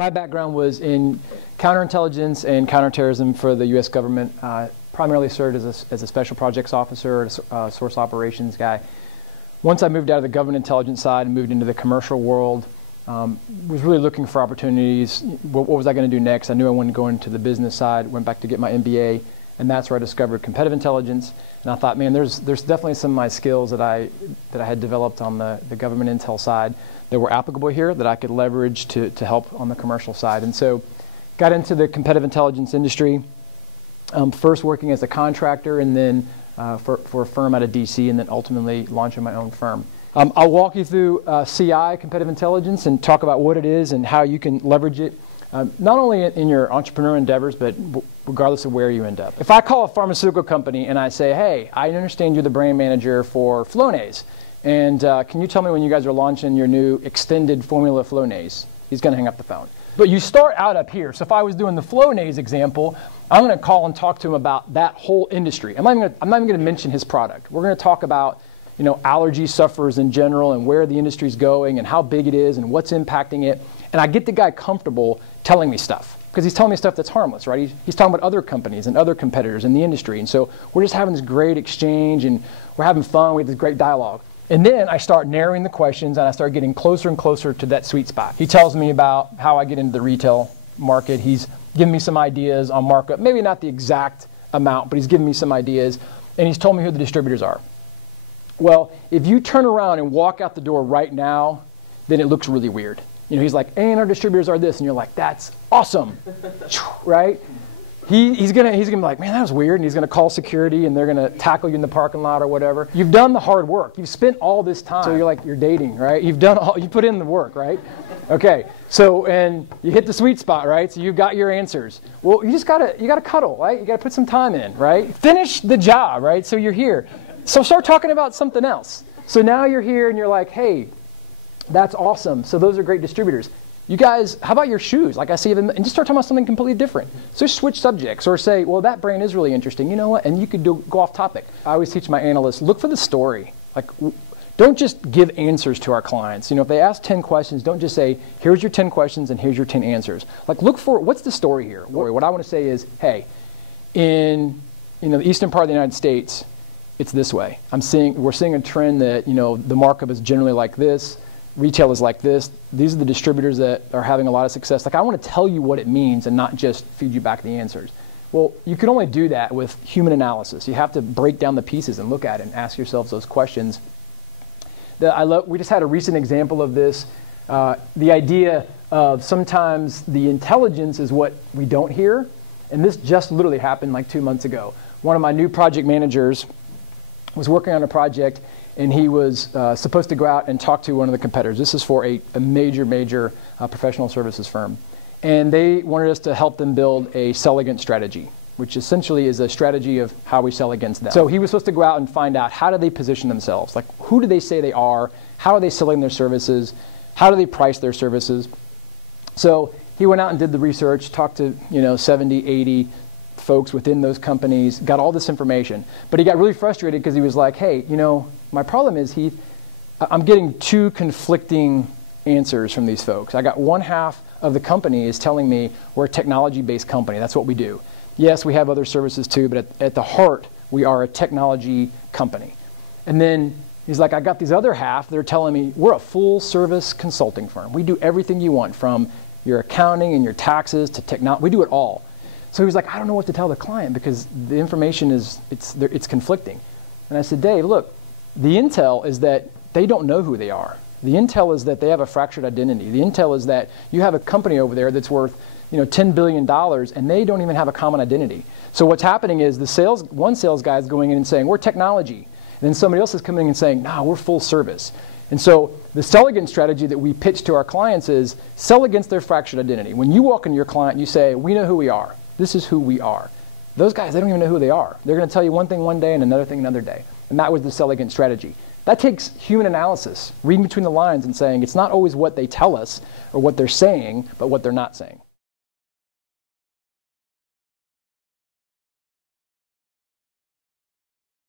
My background was in counterintelligence and counterterrorism for the U.S. government. Primarily served as a special projects officer, a source operations guy. Once I moved out of the government intelligence side and moved into the commercial world, was really looking for opportunities. What was I going to do next? I knew I wanted to go into the business side, went back to get my MBA, and that's where I discovered competitive intelligence. And I thought, man, there's definitely some of my skills that I had developed on the government intel side that were applicable here that I could leverage to help on the commercial side. And so got into the competitive intelligence industry, first working as a contractor and then for a firm out of DC, and then ultimately launching my own firm. I'll walk you through CI, competitive intelligence, and talk about what it is and how you can leverage it, not only in your entrepreneurial endeavors, but regardless of where you end up. If I call a pharmaceutical company and I say, hey, I understand you're the brand manager for Flonase, and can you tell me when you guys are launching your new extended formula Flonase? He's going to hang up the phone. But you start out up here. So if I was doing the Flonase example, I'm going to call and talk to him about that whole industry. I'm not even going to mention his product. We're going to talk about, you know, allergy sufferers in general and where the industry's going and how big it is and what's impacting it. And I get the guy comfortable telling me stuff because he's telling me stuff that's harmless, right? He's talking about other companies and other competitors in the industry. And so we're just having this great exchange and we're having fun. We have this great dialogue. And then I start narrowing the questions and I start getting closer and closer to that sweet spot. He tells me about how I get into the retail market. He's giving me some ideas on markup, maybe not the exact amount, but he's giving me some ideas. And he's told me who the distributors are. Well, if you turn around and walk out the door right now, then it looks really weird. You know, he's like, and our distributors are this, and you're like, that's awesome, right? He's gonna be like, man, that was weird, and he's gonna call security, and they're gonna tackle you in the parking lot or whatever. You've done the hard work. You've spent all this time. So you're dating, right? You put in the work, right? Okay. So and you hit the sweet spot, right? So you've got your answers. Well, you gotta cuddle, right? You gotta put some time in, right? Finish the job, right? So you're here. So start talking about something else. So now you're here, and you're like, hey, that's awesome. So those are great distributors. You guys, how about your shoes? Like I see them, and just start talking about something completely different. So switch subjects or say, well, that brand is really interesting. You know what? And you could go off topic. I always teach my analysts, look for the story. Like, don't just give answers to our clients. You know, if they ask 10 questions, don't just say, here's your 10 questions and here's your 10 answers. Like, look for, what's the story here? What I want to say is, hey, in the eastern part of the United States, it's this way. We're seeing a trend that, you know, the markup is generally like this. Retail is like this. These are the distributors that are having a lot of success. Like, I want to tell you what it means and not just feed you back the answers. Well, you can only do that with human analysis. You have to break down the pieces and look at it and ask yourselves those questions. We just had a recent example of this. The idea of sometimes the intelligence is what we don't hear. And this just literally happened like 2 months ago. One of my new project managers was working on a project, and he was supposed to go out and talk to one of the competitors. This is for a major professional services firm. And they wanted us to help them build a sell against strategy, which essentially is a strategy of how we sell against them. So he was supposed to go out and find out, how do they position themselves? Like, who do they say they are? How are they selling their services? How do they price their services? So he went out and did the research, talked to 70, 80 folks within those companies, got all this information. But he got really frustrated because he was like, hey, my problem is, Heath, I'm getting two conflicting answers from these folks. I got one half of the company is telling me we're a technology-based company. That's what we do. Yes, we have other services too, but at the heart, we are a technology company. And then he's like, I got these other half. They're telling me we're a full-service consulting firm. We do everything you want, from your accounting and your taxes to technology. We do it all. So he was like, I don't know what to tell the client because the information it's conflicting. And I said, Dave, look, the intel is that they don't know who they are. The intel is that they have a fractured identity. The intel is that you have a company over there that's worth $10 billion and they don't even have a common identity. So what's happening is one sales guy is going in and saying, we're technology. And then somebody else is coming in and saying, no, we're full service. And so the sell against strategy that we pitch to our clients is sell against their fractured identity. When you walk into your client, you say, we know who we are. This is who we are. Those guys, they don't even know who they are. They're going to tell you one thing one day and another thing another day. And that was the sell against strategy. That takes human analysis, reading between the lines and saying it's not always what they tell us or what they're saying, but what they're not saying.